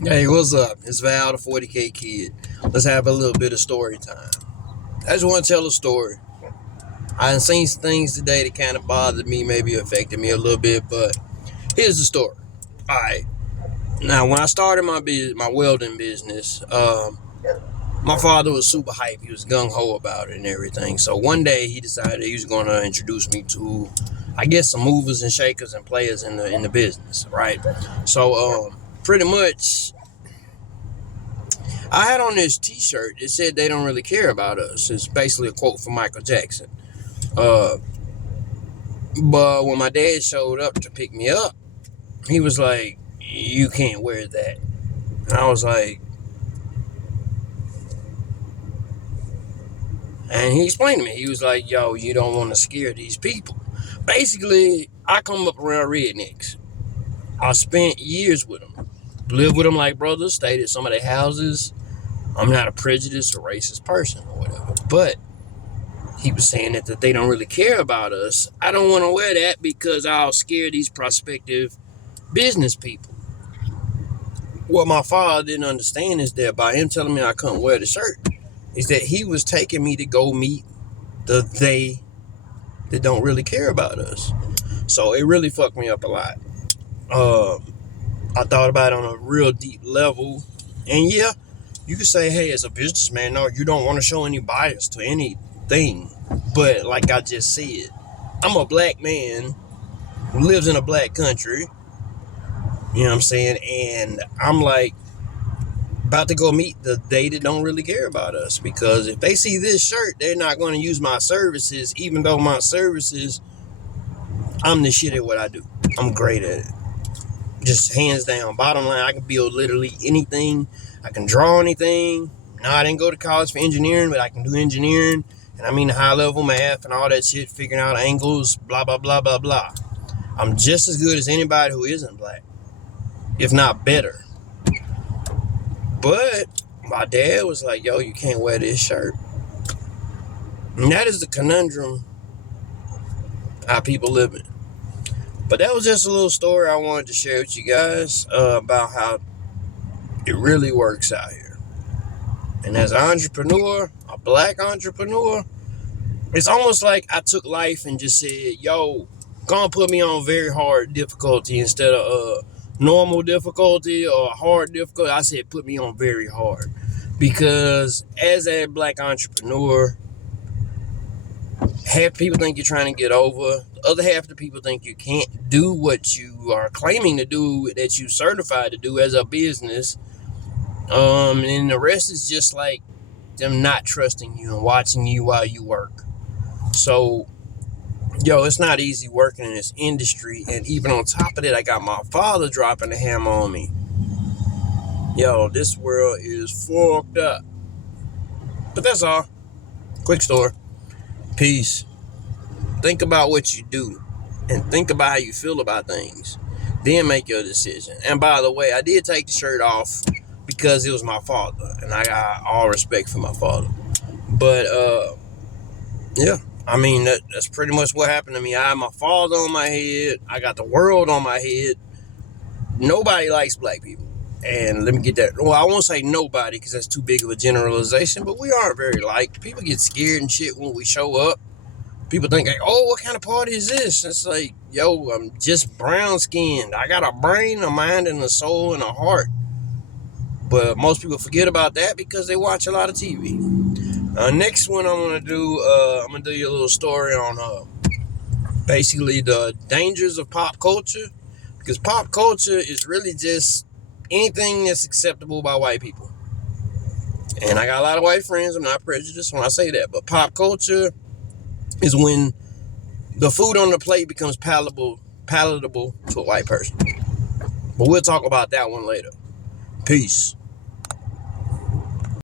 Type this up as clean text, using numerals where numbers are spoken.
Hey, what's up? It's Val, the 40K kid. Let's have a little bit of story time. I just want to tell a story. I done seen some things today that kind of bothered me, maybe affected me a little bit, but here's the story. All right. Now, when I started my welding business, my father was super hype. He was gung ho about it and everything. So one day he decided he was going to introduce me to, I guess, some movers and shakers and players in the business, right? So pretty much I had on this T-shirt that said they don't really care about us. It's basically a quote from Michael Jackson. Uh, but when my dad showed up to pick me up, he was like, "You can't wear that." And I was like, and he explained to me. He was like, "Yo, you don't want to scare these people." Basically, I come up around rednecks. I spent years with them, lived with them like brothers, stayed at some of their houses. I'm not a prejudiced or racist person or whatever, but he was saying that they don't really care about us. I don't want to wear that because I'll scare these prospective business people. What my father didn't understand is that by him telling me I couldn't wear the shirt, is that he was taking me to go meet the they that don't really care about us. So it really fucked me up a lot. I thought about it on a real deep level. And yeah, you could say, hey, as a businessman, no, you don't want to show any bias to anything. But like I just said, I'm a black man who lives in a black country. You know what I'm saying? And I'm like about to go meet the they that don't really care about us. Because if they see this shirt, they're not going to use my services, even though my services, I'm the shit at what I do. I'm great at it. Just hands down. Bottom line, I can build literally anything. I can draw anything. Now, I didn't go to college for engineering, but I can do engineering. And I mean high level math and all that shit, figuring out angles, blah, blah, blah, blah, blah. I'm just as good as anybody who isn't black, if not better. But my dad was like, yo, you can't wear this shirt. And that is the conundrum how people live in. But that was just a little story I wanted to share with you guys about how it really works out here. And as an entrepreneur, a black entrepreneur, it's almost like I took life and just said, yo, gonna put me on very hard difficulty instead of normal difficulty or hard difficulty. I said, put me on very hard. Because as a black entrepreneur, half the people think you're trying to get over. The other half of the people think you can't do what you are claiming to do, that you certified to do as a business. And the rest is just like them not trusting you and watching you while you work. So, yo, it's not easy working in this industry. And even on top of that, I got my father dropping the hammer on me. Yo, this world is fucked up. But that's all. Quick story. Peace. Think about what you do and think about how you feel about things. Then make your decision. And by the way, I did take the shirt off because it was my father. And I got all respect for my father. But, yeah. I mean, that's pretty much what happened to me. I had my father on my head. I got the world on my head. Nobody likes black people. And let me get that. Well, I won't say nobody because that's too big of a generalization. But we aren't very liked. People get scared and shit when we show up. People think, like, oh, what kind of party is this? It's like, yo, I'm just brown skinned. I got a brain, a mind, and a soul, and a heart. But most people forget about that because they watch a lot of TV. Next one I'm gonna do you a little story on basically the dangers of pop culture, because pop culture is really just anything that's acceptable by white people. And I got a lot of white friends. I'm not prejudiced when I say that, but pop culture is when the food on the plate becomes palatable to a white person. But we'll talk about that one later. Peace.